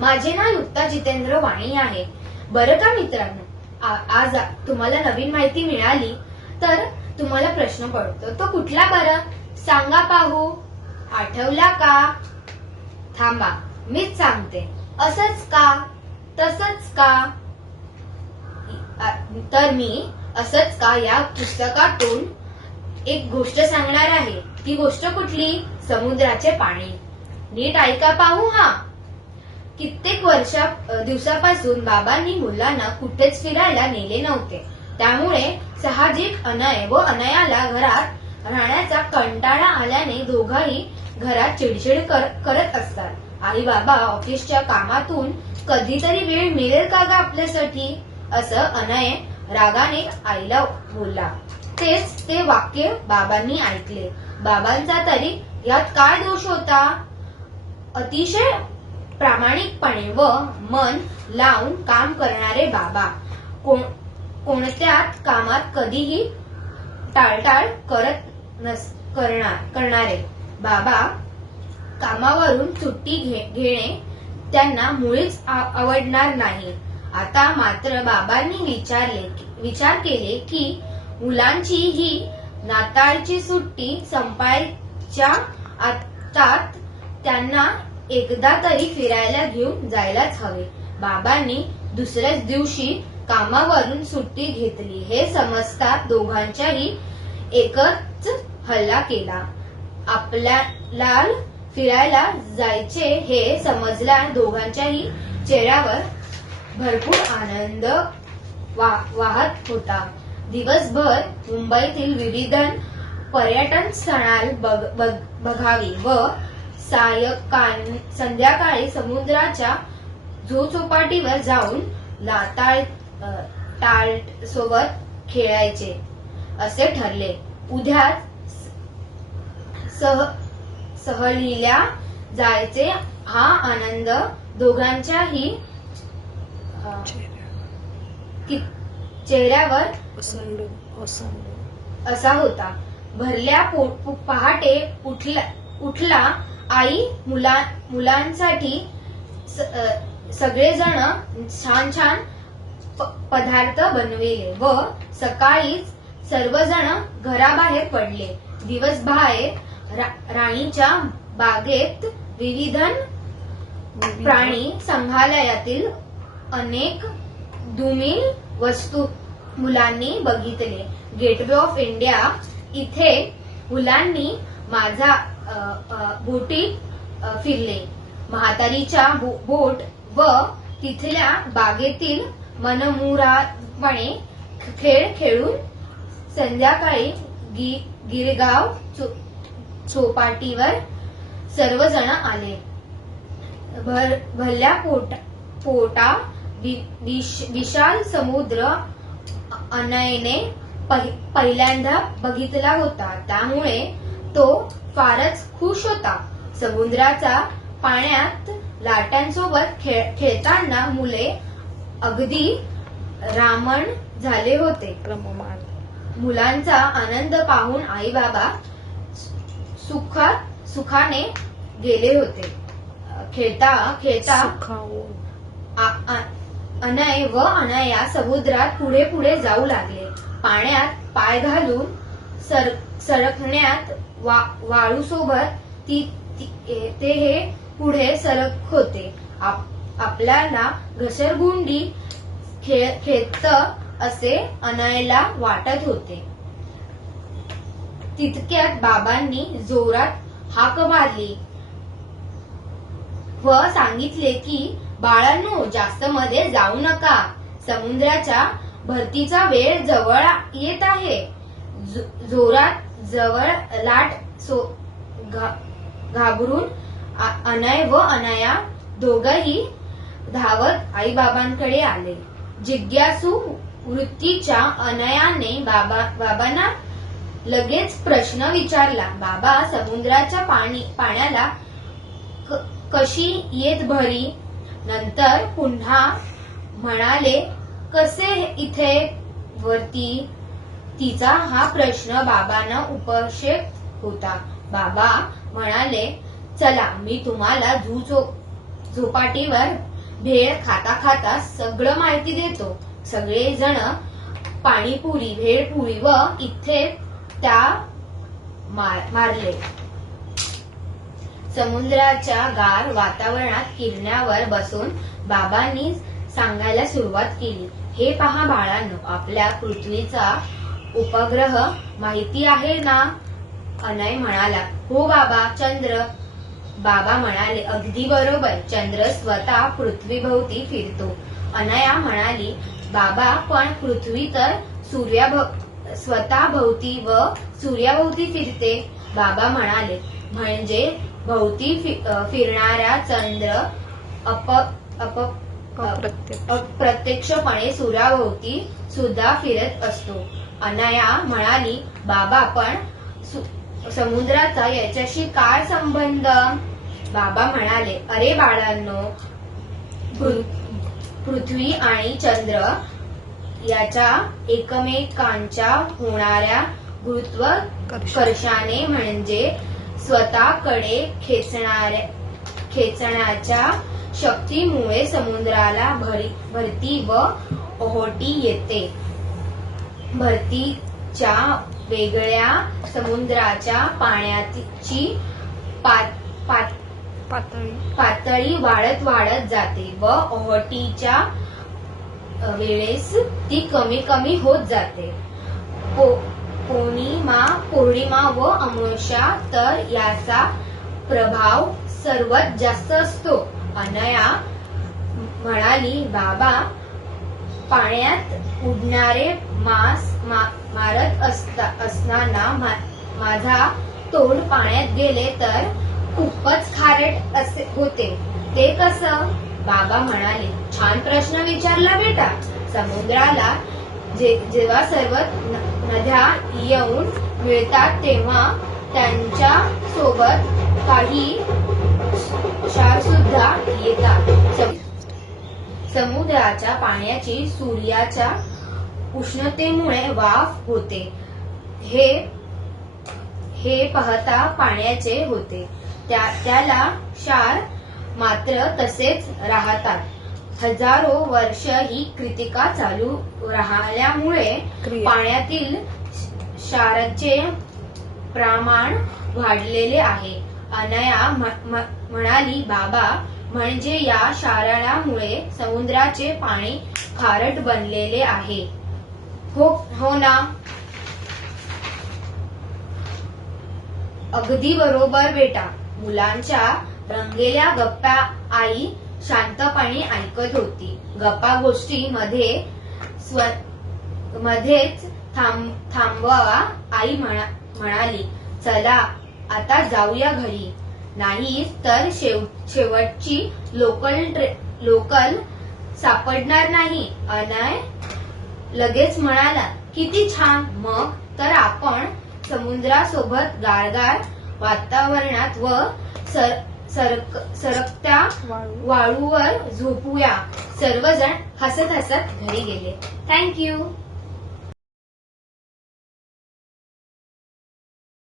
माझे नाव युक्ता जितेंद्र वाणी आहे. बरं का मित्रांनो? आज तुम्हाला नवीन माहिती मिळाली तर तुम्हाला प्रश्न पडतो. तो कुठला बरं? सांगा पाहू. आठवला का? थांबा मीच सांगते. असंच का? तसंच का? तर मी असंच का या पुस्तकातून एक गोष्ट सांगणार आहे. ती गोष्ट कुठली? समुद्राचे पाणी. नीट ऐका पाहू हा. कित्येक वर्षा दिवसापासून बाबांनी मुलांना कुठेच फिरायला नेले नव्हते. त्यामुळे साहजिक अनय व अनयाला घरात राहण्याचा कंटाळा आल्याने दोघाही घरात चिडचिड कर- करत असतात. आई बाबा ऑफिसच्या कामातून कधीतरी वेळ मिळेल का ग आपल्यासाठी? असं अनय रागाने आईला बोलला. तेच ते वाक्य बाबांनी ऐकले. बाबांचा तरी यात काय दोष होता? अतिशय प्रामाणिकपणे व मन लावून काम करणारे बाबा. कोण कोणत्याच कामात कधीही टाळटाळ करत नस करणार करणारे. बाबा कामावरून सुट्टी घे- घेणे त्यांना मुळीच आवडणार नाही. आता मात्र बाबांनी विचारले विचार केले की मुलांची ही नाताळची सुट्टी संपायच्या आतात त्यांना एकदा तरी फिरायला घेऊन जायलाच हवे. बाबांनी दुसऱ्याच दिवशी कामावरून सुट्टी घेतली. हे समजता दोघांच्याही एकच हल्ला केला. आपल्याला फिरायला जायचे हे समजल्या दोघांच्याही चेहऱ्यावर भरपूर आनंद वा- वाहत होता. दिवसभर मुंबईतील विविध पर्यटन स्थळाल बघ- बघ- बघावी व सायकाळ संध्याकाळी समुद्राच्या झोचोपाटीवर जाऊन लाताळ टाळ सोबत खेळायचे. असे ठरले. उद्या सह सहलीला जायचे. हा आनंद दोघांच्याही चेहऱ्यावर असा होता. भरल्या पो- पहाटे उठला उठला आई मुला मुलांसाठी सगळेजण छान छान पदार्थ बनविले व सकाळीच सर्वजण घराबाहेर पडले. दिवस बाहेर रा- राणीच्या बागेत विविध प्राणी संग्रहालयातील अनेक दुमिल वस्तू मुलांनी बघितले. गेटवे ऑफ इंडिया इथे मुलांनी माझा बोटी बोटीत फिरले. म्हातारीच्या बोट व तिथल्या बागेतील मनमुरापणे खेळ खेळून संध्याकाळी गिरगाव चो- चौपाटीवर सर्वजण आले. भर भल्या पोट पोटा विशाल विश- विशाल समुद्र अनयने पहि- पहिल्यांदा बघितला होता. त्यामुळे तो फारच खुश होता. समुद्राचा पाण्यात लाटांसोबत खेळ खेळताना मुले अगदी रामण झाले होते. मुलांचा आनंद पाहून आई बाबा सुखात सुखाने गेले होते. खेळता खेळता अनय व अनया समुद्रात पुढे पुढे जाऊ लागले. पाण्यात पाय घालून सर सरकण्यात वा, वाळूसोबत ती ती- ते हे पुढे सरक होते. आप- आपल्याला घसरगुंडी खेळ खेळत असे अनयला वाटत होते. तितक्यात बाबांनी जोरात हाक मारली व सांगितले की बाळांनो जास्त मध्ये जाऊ नका. समुद्राच्या भरतीचा वेळ जवळ येत आहे. जो- जोरात जवळ लाट सो घा- घाबरून अनय व अनया दोघही धावत आईबाबांकडे आले. जिज्ञासू वृत्तीच्या अनयाने बाबा बाबांना लगेच प्रश्न विचारला बाबा समुद्राच्या पाणी पाण्याला क- कशी येत भरी नंतर पुन्हा म्हणाले कसे इथे वरती तिचा हा प्रश्न बाबांना उपक्षेप होता. बाबा म्हणाले चला मी तुम्हाला झू झोपाटीवर भेळ खाता खाता सगळं माहिती देतो. सगळे जण पाणीपुरी भेळपुरी व इथे त्या मार- मारले. समुद्राच्या गार वातावरणात किरण्यावर बसून बाबांनी सांगायला सुरुवात केली. हे पहा बाळांनो आपल्या पृथ्वीचा उपग्रह माहिती आहे ना? अनय म्हणाला. हो बाबा चंद्र. बाबा म्हणाले अगदी बरोबर. चंद्र स्वतः पृथ्वीभोवती फिरतो. अनया म्हणाली बाबा पण पृथ्वी तर सूर्या स्वतः भोवती व सूर्याभोवती फिरते. बाबा म्हणाले म्हणजे भोवती फिरणारा चंद्र अप अप अप्रत्यक्ष. अप्रत्यक्षपणे सूर्याभोवती सुद्धा फिरत असतो. अनया म्हणाली बाबा पण समुद्राचा याच्याशी काय संबंध? बाबा म्हणाले अरे बाळांनो पृथ्वी आणि चंद्र याच्या एकमेकांच्या होणाऱ्या गुरुत्व कर्षाने म्हणजे स्वतःकडे खेचणाऱ्या खेचण्याच्या शक्तीमुळे समुद्राला भर भरती व ओहोटी येते. भरतीच्या वेगळ्या समुद्राच्या पाण्याची पात पात पातळी. वाढत वाढत जाते व ओहोटीच्या वेळेस ती कमी कमी होत जाते. पौर्णिमा पौर्णिमा व अमावस्या तर याचा प्रभाव सर्वात जास्त असतो. अनया म्हणाली बाबा पाण्यात उडणारे मास मा- मारत असता असताना मा- माझा तोंड पाण्यात गेले तर खूपच खारट असे होते. ते कसं? बाबा म्हणाले छान प्रश्न विचारला बेटा. समुद्राला जे जेव्हा सर्व नद्या येऊन मिळतात तेव्हा त्यांच्यासोबत काही क्षार सुद्धा येतात. समुद्राच्या पाण्याची सूर्याच्या उष्णतेमुळे वाफ होते. हे हे पाहता पाण्याचे होते. त्या त्याला क्षार मात्र तसेच राहतात. हजारो वर्ष ही कृतिका चालू राहिल्यामुळे पाण्यातील क्षाराचे प्रमाण वाढलेले आहे. अनया म्हणाली बाबा म्हणजे या क्षारणामुळे समुद्राचे पाणी खारट बनलेले आहे. हो हो ना? अगदी बरोबर बेटा. मुलांच्या रंगेल्या गप्पा आई शांतपणे ऐकत होती. गप्पा गोष्टी मध्ये स्व मध्येच थांब थांबवा आई म्हणा म्हणाली. चला आता जाऊया घरी. नाही तर शेव शेवटची लोकल लोकल सापडणार नाही. अनय लगेच म्हणाला किती छान! मग तर आपण समुद्रासोबत गारगार वातावरणात व सर सरक सरकत्या वाळू. वाळूवर झोपूया. सर्वजण हसत हसत घरी गेले. थँक्यू